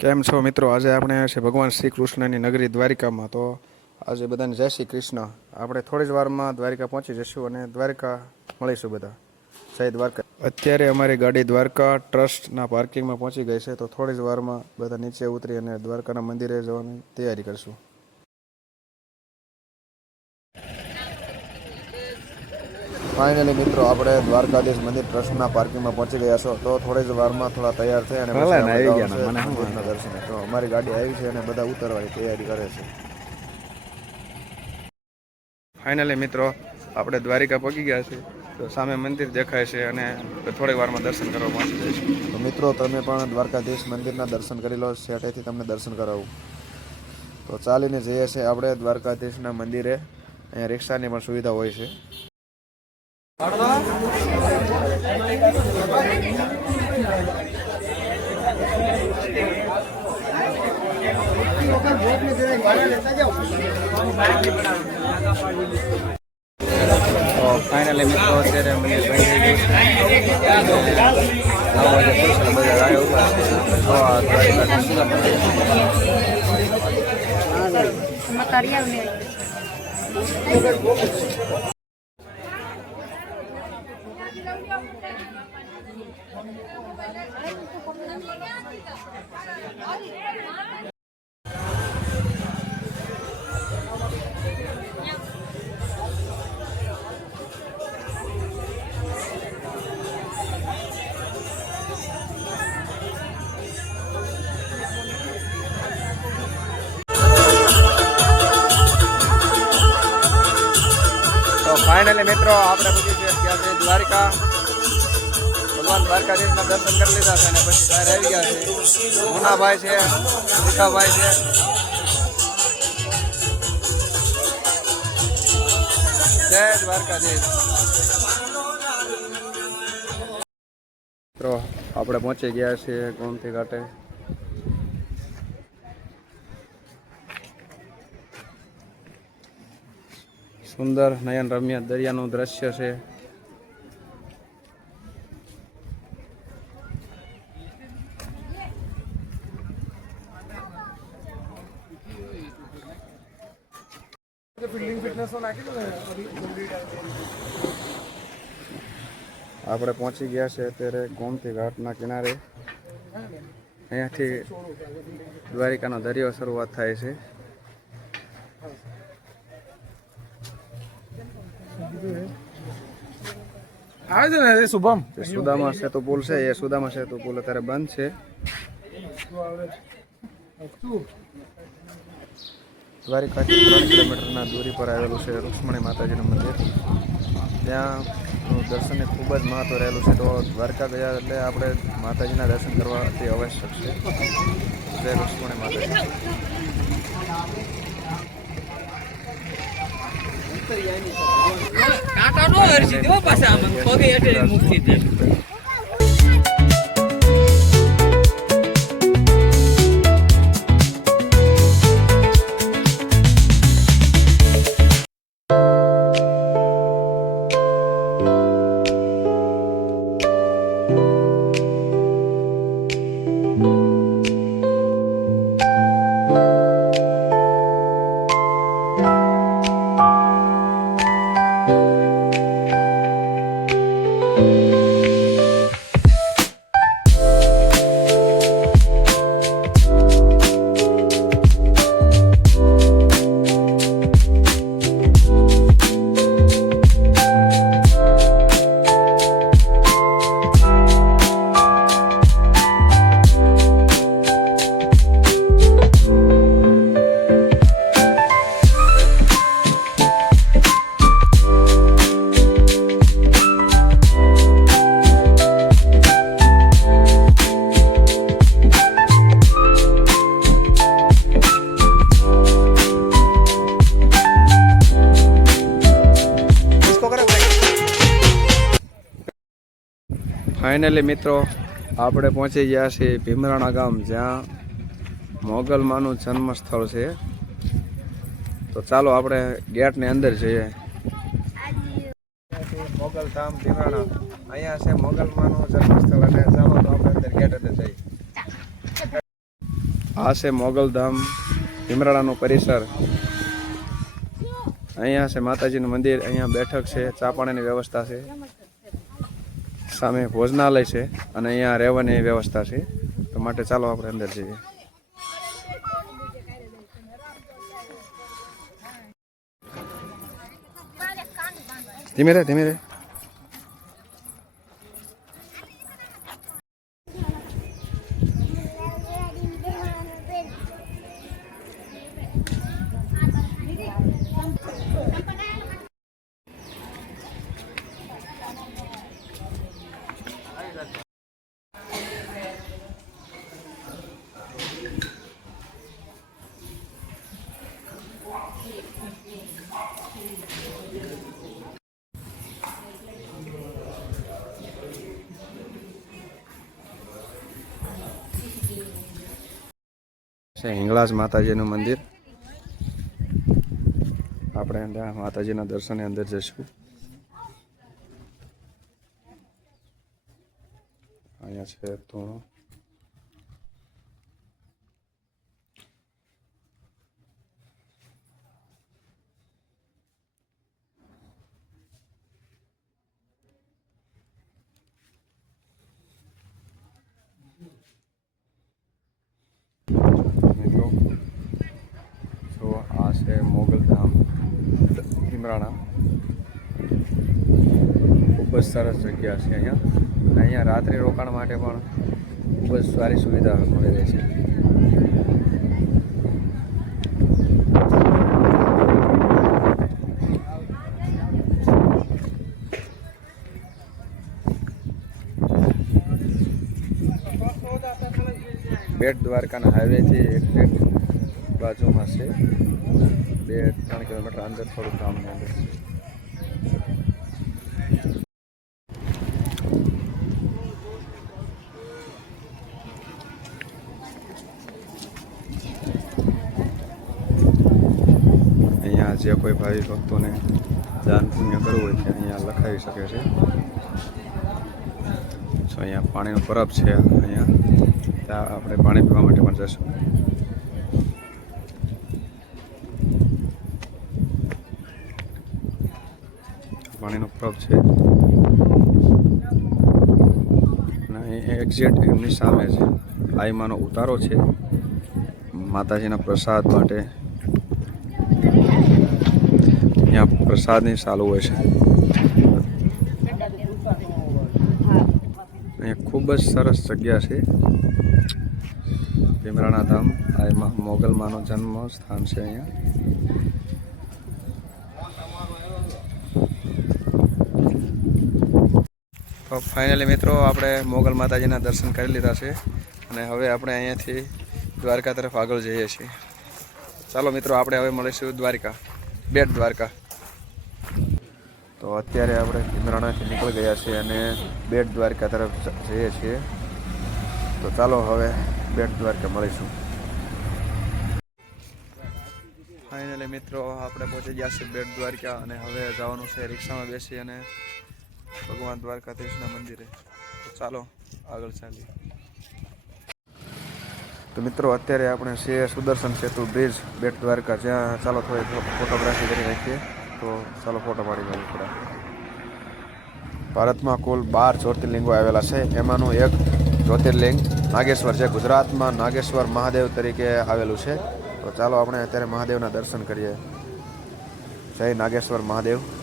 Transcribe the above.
કેમ છો મિત્રો? આજે આપણે આવ્યા છે ભગવાન શ્રી કૃષ્ણની નગરી દ્વારિકામાં. તો આજે બધાને જય શ્રી કૃષ્ણ. આપણે થોડી જ વારમાં દ્વારિકા પહોંચી જઈશું અને દ્વારિકા મળીશું બધા. જય દ્વારકા. અત્યારે અમારી ગાડી દ્વારકા ટ્રસ્ટના પાર્કિંગમાં પહોંચી ગઈ છે. તો થોડી જ વારમાં બધા નીચે ઉતરી અને દ્વારકાના મંદિરે જવાની તૈયારી કરશું. ફાઇનલી મિત્રો આપણે દ્વારકાધીશ મંદિર ટ્રસ્ટના પાર્કિંગમાં પહોંચી ગયા છો. તો થોડી જ વારમાં થોડા તૈયાર થઈ અને દર્શન. તો અમારી ગાડી આવી છે અને બધા ઉતરવાની તૈયારી કરે છે. ફાઇનલી મિત્રો આપણે દ્વારિકા પહોંચી ગયા છે. તો સામે મંદિર દેખાય છે અને થોડી વારમાં દર્શન કરવા પહોંચી જઈશું. તો મિત્રો તમે પણ દ્વારકાધીશ મંદિરના દર્શન કરી લો. સેટેથી તમને દર્શન કરાવું. તો ચાલીને જઈએ છીએ આપણે દ્વારકાધીશના મંદિરે. અહીંયા રિક્ષાની પણ સુવિધા હોય છે. ફાઇનલી મિત્રો અત્યારે મંદિર બની ગયું. ફાઇનલી મિત્રો આપણે પૂછી ગયા છે દ્વારિકા. ભગવાન દ્વારકાધીશના દર્શન કરી લીધા છે અને પછી બહાર આવી ગયા છે. મુનાભાઈ છે, ભીખાભાઈ છે. જય દ્વારકાધીશ. મિત્રો આપણે પહોંચી ગયા છીએ ગોમતી ઘાટે. સુંદર નયન રમ્ય દરિયાનું દ્રશ્ય છે. આપણે પહોંચી ગયા છે અત્યારે ગોમતી ઘાટના કિનારે. અહીંયાથી દ્વારિકાનો દરિયો શરૂઆત થાય છે. શુભમ સુદામા સેતુ પુલ છે. એ સુદામા સેતુ પુલ અત્યારે બંધ છે. દ્વારિકાથી 3 કિલોમીટરના દૂરી પર આવેલું છે રૂક્ષ્મણી માતાજીનું મંદિર. ત્યાં દર્શનને ખૂબ જ મહત્વ રહેલું છે. તો દ્વારકા ગયા એટલે આપણે માતાજીના દર્શન કરવા તે આવશ્યક છે. જય રૂક્ષ્મણી માતાજી. કાંટા નો હરસી દેવો પાછા આમ પગે એટલે મુક્તિ દે. ફાઇનલી મિત્રો આપણે પહોંચી ગયા છીએ ભીમરાણા ગામ, જ્યાં મોગલમાનું જન્મસ્થળ છે. તો ચાલો આપણે ગેટની અંદર જઈએ. મોગલધામ ભીમરાણા અહીંયા છે મોગલમાનું જન્મસ્થળ, અને ચાલો તો આપણે અંદર ગેટ અંદર જઈએ. આ છે મોગલધામ ભીમરાણાનું પરિસર. અહીંયા છે માતાજીનું મંદિર, અહીંયા બેઠક છે, ચા પાણીની વ્યવસ્થા છે, સામે ભોજનાલય છે અને અહીંયા રહેવાની વ્યવસ્થા છે. તો માટે ચાલો આપણે અંદર જઈએ. ધીમે રહે ધીમે રહે. છે હિંગળાજ માતાજીનું મંદિર. આપણે ત્યાં માતાજીના દર્શને અંદર જઈશું. અહીંયા છે ધૂણો. આ છે મોગલધામ ભીમરાણા. ખૂબ જ સરસ જગ્યા છે અહીંયા. અને અહીંયા રાત્રિ રોકાણ માટે પણ ખૂબ જ સારી સુવિધા મળી રહી છે. બેટ દ્વારકાના હાઈવેથી એક બાજુમાં છે. 2-3 કિલોમીટર અંદર થોડું ગામની અંદર છે. અહીંયા જે કોઈ ભાવિ ભક્તોને દાન પુણ્ય કરવું હોય તે અહીંયા લખાવી શકે છે. અહીંયા પાણીનો પરબ છે. અહીંયા ત્યાં આપણે પાણી પીવા માટે પણ જશું. પાણીનો પરબ છે અને એક્ઝેક્ટ એમની સામે છે આઈમાનો ઉતારો છે. માતાજીના પ્રસાદ માટે અહીંયા પ્રસાદની ચાલુ હોય છે. અહીંયા ખૂબ જ સરસ જગ્યા છે. ભીમરાણા ધામ આઈમાં મોગલમાનો જન્મ સ્થાન છે. અહીંયા તો ફાઇનલી મિત્રો આપણે મોગલ માતાજીના દર્શન કરી લીધા છે અને હવે આપણે અહીંયાથી દ્વારકા તરફ આગળ જઈએ છીએ. ચાલો મિત્રો, આપણે હવે મળીશું દ્વારકા, બેટ દ્વારકા. તો અત્યારે આપણે ભીમરાણાથી નીકળી ગયા છીએ અને બેટ દ્વારકા તરફ જઈએ છીએ. તો ચાલો હવે બેટ દ્વારકા મળીશું. ફાઇનલી મિત્રો આપણે પહોંચી ગયા છીએ બેટ દ્વારકા અને હવે જવાનું છે રિક્ષામાં બેસી અને ભગવાન દ્વારકાધીશના મંદિરે. તો ચાલો આગળ ચાલીએ. તો મિત્રો અત્યારે આપણે છીએ સુદર્શન સેતુ બ્રિજ બેટ દ્વારકા, જ્યાં ચાલો થોડી ફોટોગ્રાફી કરી નાખીએ. તો ચાલો ફોટો પાડી લઈએ થોડા. ભારતમાં કુલ 12 જ્યોતિર્લિંગો આવેલા છે. એમાંનું એક જ્યોતિર્લિંગ નાગેશ્વર, જે ગુજરાતમાં નાગેશ્વર મહાદેવ તરીકે આવેલું છે. તો ચાલો આપણે અત્યારે મહાદેવના દર્શન કરીએ. જય નાગેશ્વર મહાદેવ.